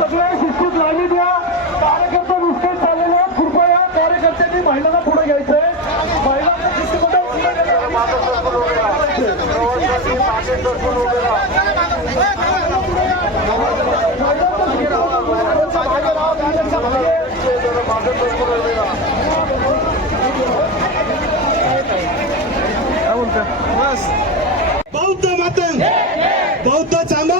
सगळे शिस्तीत लाईनी द्या. कार्यकर्ते नुसते चाललेले आहेत. कृपया कार्यकर्त्यांनी महिलांना पुढे घ्यायचंय. महिलांना शिस्तीमध्ये पुढे बौद्ध मातंग बौद्ध चांबा